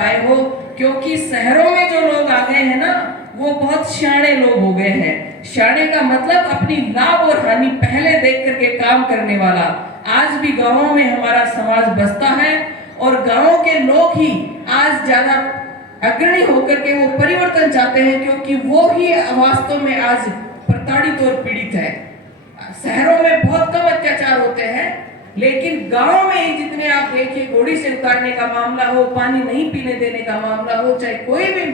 पाए हो, क्योंकि शहरों में जो लोग आ गए हैं ना, वो बहुत शाणे लोग हो गए हैं। शाणे का मतलब अपनी लाभ और हानि पहले देख करके काम करने वाला। आज भी गांवों में हमारा समाज बसता है और गांवों के लोग ही आज ज्यादा अग्रणी होकर के वो परिवर्तन चाहते हैं, क्योंकि वो ही वास्तव में आज प्रताड़ित और पीड़ित है। शहरों में बहुत कम अत्याचार होते हैं, लेकिन गांव में ही जितने आप देखिए, घोड़ी से उतारने का मामला हो, पानी नहीं पीने देने का मामला हो, चाहे कोई भी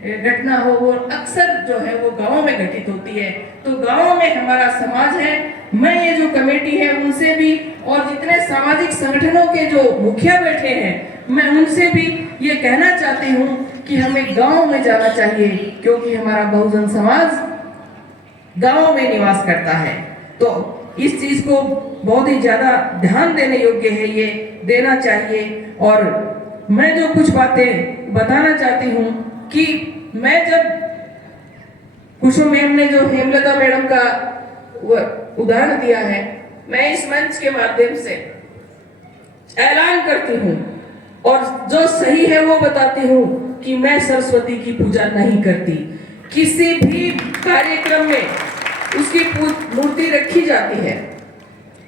घटना हो, वो अक्सर जो है वो गांव में घटित होती है। तो गांव में हमारा समाज है। मैं ये जो कमेटी है उनसे भी, और जितने सामाजिक संगठनों के जो मुखिया बैठे हैं, मैं उनसे भी ये कहना चाहती हूँ कि हमें गांव में जाना चाहिए, क्योंकि हमारा बहुजन समाज गांव में निवास करता है। तो इस चीज को बहुत ही ज्यादा ध्यान देने योग्य है, ये देना चाहिए। और मैं जो कुछ बातें बताना चाहती हूँ कि मैं जब कुशु मैम ने जो हेमलता मैडम का उदाहरण दिया है, मैं इस मंच के माध्यम से ऐलान करती हूँ और जो सही है वो बताती हूँ कि मैं सरस्वती की पूजा नहीं करती। किसी भी कार्यक्रम में उसकी मूर्ति रखी जाती है,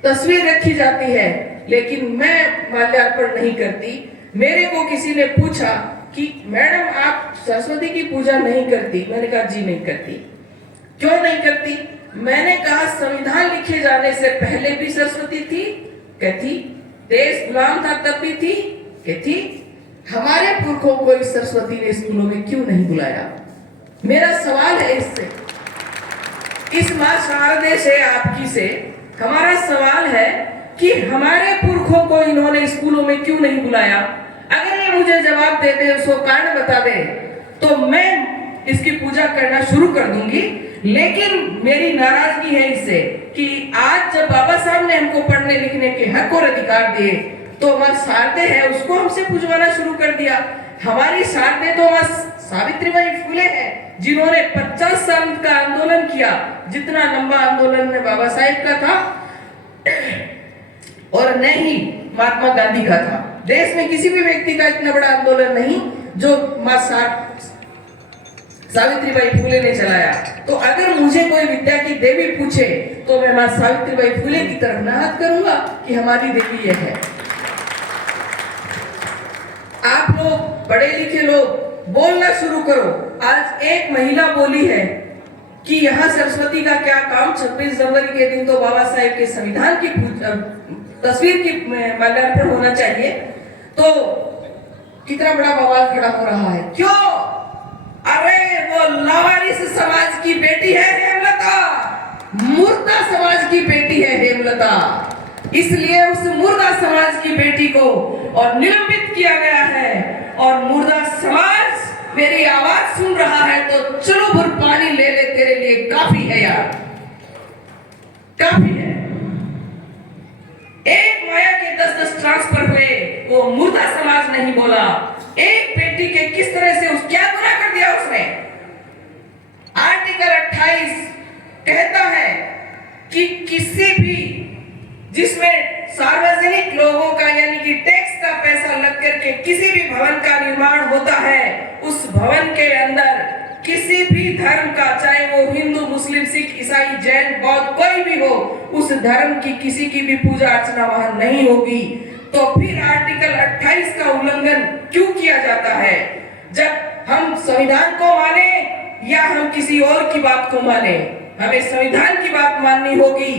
तस्वीर रखी जाती है, लेकिन मैं माल्यार्पण नहीं करती। मेरे को किसी ने पूछा कि मैडम आप सरस्वती की पूजा नहीं करती? मैंने कहा जी नहीं करती। क्यों नहीं करती? मैंने कहा संविधान लिखे जाने से पहले भी सरस्वती थी, कहती। देश गुलाम था तब भी थी, कहती। हमारे पुरखों को इस सरस्वती ने स्कूलों में क्यों नहीं बुलाया? मेरा सवाल है इससे, इस मां शारदे से, आपकी से हमारा सवाल है कि हमारे पुरखों को इन्होंने स्कूलों में क्यों नहीं बुलाया? अगर ये मुझे जवाब दे दे, उसको कारण बता दे, तो मैं इसकी पूजा करना शुरू कर दूंगी। लेकिन मेरी नाराजगी है इससे कि आज जब बाबा साहब ने हमको पढ़ने लिखने के हक और अधिकार दिए, तो मां शारदे है उसको हमसे पूजवाना शुरू कर दिया। हमारी शारदे तो मां सावित्रीबाई फुले है, जिन्होंने 50 साल का आंदोलन किया, जितना लंबा आंदोलन में बाबा साहेब का था और न ही महात्मा गांधी का था। देश में किसी भी व्यक्ति का इतना बड़ा आंदोलन नहीं जो मां सावित्रीबाई फुले ने चलाया। तो अगर मुझे कोई विद्या की देवी पूछे, तो मैं मां सावित्रीबाई फुले की तरफ नाहत करूंगा कि हमारी देवी यह है। आप लोग बड़े लिखे लोग बोलना शुरू करो। आज एक महिला बोली है कि यहाँ सरस्वती का क्या काम, 26 जनवरी के दिन तो बाबा साहेब के संविधान की तस्वीर की माल्यार्पण होना चाहिए। तो कितना बड़ा बवाल खड़ा हो रहा है, क्यों? अरे वो लावारिस समाज की बेटी है हेमलता, मुर्दा समाज की बेटी है हेमलता, इसलिए उस मुर्दा समाज की बेटी को और निलंबित किया गया है। और मुर्दा समाज मेरी आवाज सुन रहा है तो चलो भर पानी ले ले, तेरे लिए काफी है यार, काफी है। एक माया के 10-10 ट्रांसफर हुए, वो मुर्दा समाज नहीं बोला। एक बेटी के किस तरह से क्या गुनाह कर दिया उसने? आर्टिकल 28 कहता है कि किसी भी जिसमें सार्वजनिक लोगों का यानी कि टैक्स का पैसा लग करके किसी भी भवन का निर्माण होता है, उस भवन के अंदर किसी भी धर्म का, चाहे वो हिंदू, मुस्लिम, सिख, ईसाई, जैन, बौद्ध कोई भी हो, उस धर्म की किसी की भी पूजा अर्चना वहां नहीं होगी। तो फिर आर्टिकल 28 का उल्लंघन क्यों किया जाता है? जब हम संविधान को माने या हम किसी और की बात को माने, हमें संविधान की बात माननी होगी।